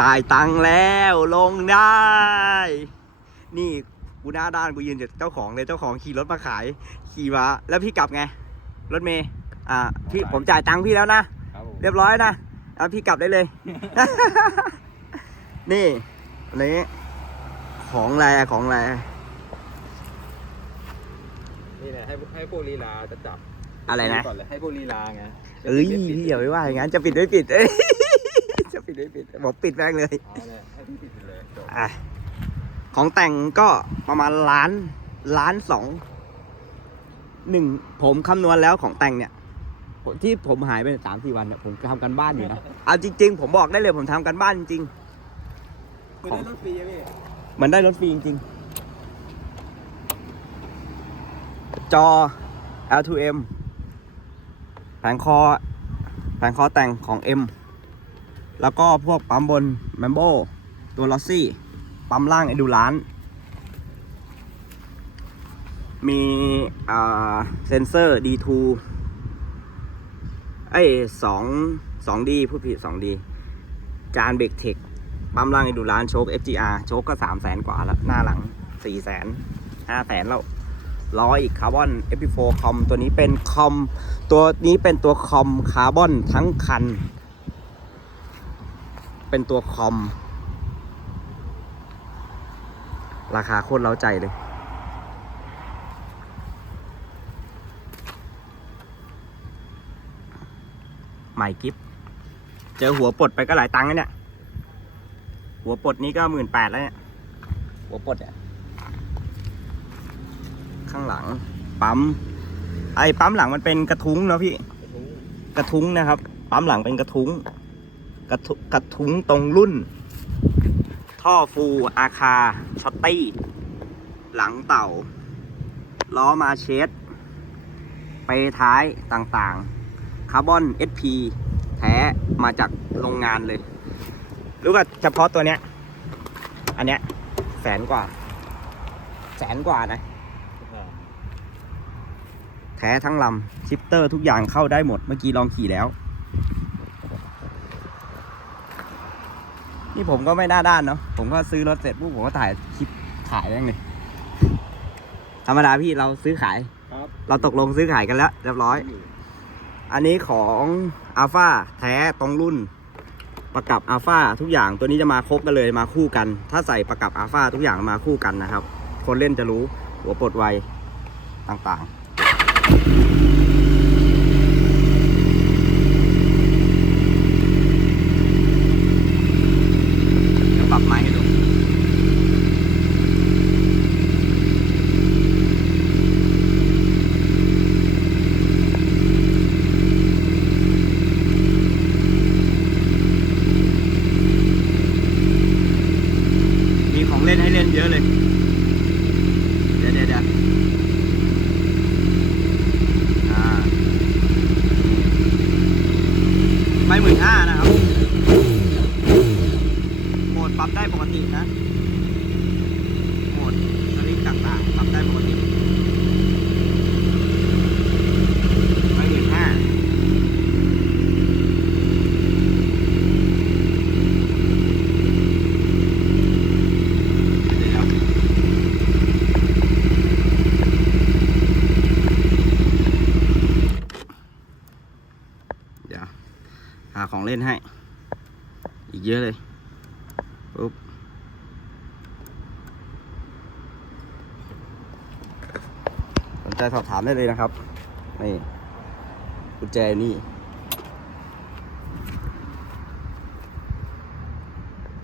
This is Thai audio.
จ่ายตังค์แล้วลงได้ นี่กูหน้าด้านกูยืนจากเจ้าของเลยเจ้าของขี่รถมาขาย ขี่มาแล้วพี่กลับไง รถเมย์อ่าพี่ผมจ่ายตังค์พี่แล้วนะ ครับผมเรียบร้อยนะเอาพี่กลับได้เลย นี่อันนี้ของแรของแรนี่แหละให้ให้พวกลีลาจะจับอะไรนะ ก่อนเลยให้พวกลีลาไงเอ้ยพี่อย่าไปว่าอย่างนั้นจะปิดไม่ปิดเอ้ยจะ ปิดไม่ปิดบอกปิดแม่งเลยเอาเลยให้พี่ปิดเลยจบอะของแต่งก็ประมาณล้านล้านสองหนึ่งผมคำนวณแล้วของแต่งเนี่ยผมที่ผมหายไปสามสี่วันเนี่ยผมทำกันบ้านอยู่นะเอาจริง ๆ ผมบอกได้เลยผมทำกันบ้านจริงไม่ได้รถฟรีอะพี่ๆเหมือนได้รถฟรีจริงๆจอ L2M แผงคอแผงคอแต่งของ M แล้วก็พวกปั๊มบน m มมโบตัวลอสซี่ ปั๊มล่างไอดูร้าน มีเซนเซอร์ D2 ไอ้สองสองดีพูดผิดสองดีจานเบรกเทคปั๊มล่างไอดูร้านโชค FGR โชคก็สามแสนกว่าแล้ว หน้าหลังสี่แสนห้าแสนแล้วล้ออีกคาร์บอน FP4 คอมตัวนี้เป็นคอม ตัวนี้เป็นตัวคอมคาร์บอนทั้งคัน เป็นตัวคอม ราคาโคตรเล้าใจเลย ใหม่กิฟเจอหัวปลดไปก็หลายตังค์นะเนี่ย หัวปลดนี้ก็หมื่นแปดแล้วเนี่ย หัวปลดเนี่ย ข้างหลัง ปั๊ม ไอ้ปั๊มหลังมันเป็นกระทุ้งเนาะพี่ กระทุ้งนะครับ ปั๊มหลังเป็นกระทุ้ง กระทุกระทุ้งตรงรุ่น ท่อฟูอาคาช็อตตี้ หลังเต่า ล้อมาเชสไปท้ายต่างๆ คาร์บอน SP แท้มาจากโรงงานเลย รู้ว่าเฉพาะตัวเนี้ย อันเนี้ยแสนกว่า แสนกว่านะ แท้ทั้งลำชิปเตอร์ทุกอย่างเข้าได้หมด เมื่อกี้ลองขี่แล้ว นี่ผมก็ไม่ด้าด้านเนาะผมก็ซื้อรถเสร็จปุ๊บผมก็ถ่ายคลิปขายแม่งเลยธรรมดาพี่เราซื้อขาย ครับเราตกลงซื้อขายกันแล้ว เรียบร้อย อันนี้ของอัลฟาแท้ตรงรุ่น ประกับอัลฟาทุกอย่างตัวนี้จะมาครบกันเลยมาคู่กัน ถ้าใส่ประกับอัลฟาทุกอย่างมาคู่กันนะครับ คนเล่นจะรู้หัวปลดไวต่างๆ 45 นะครับ โหมดปรับได้ปกตินะ เล่นให้ อีกเยอะเลยปุ๊บสนใจสอบถามได้เลยนะครับ นี่กุญแจนี่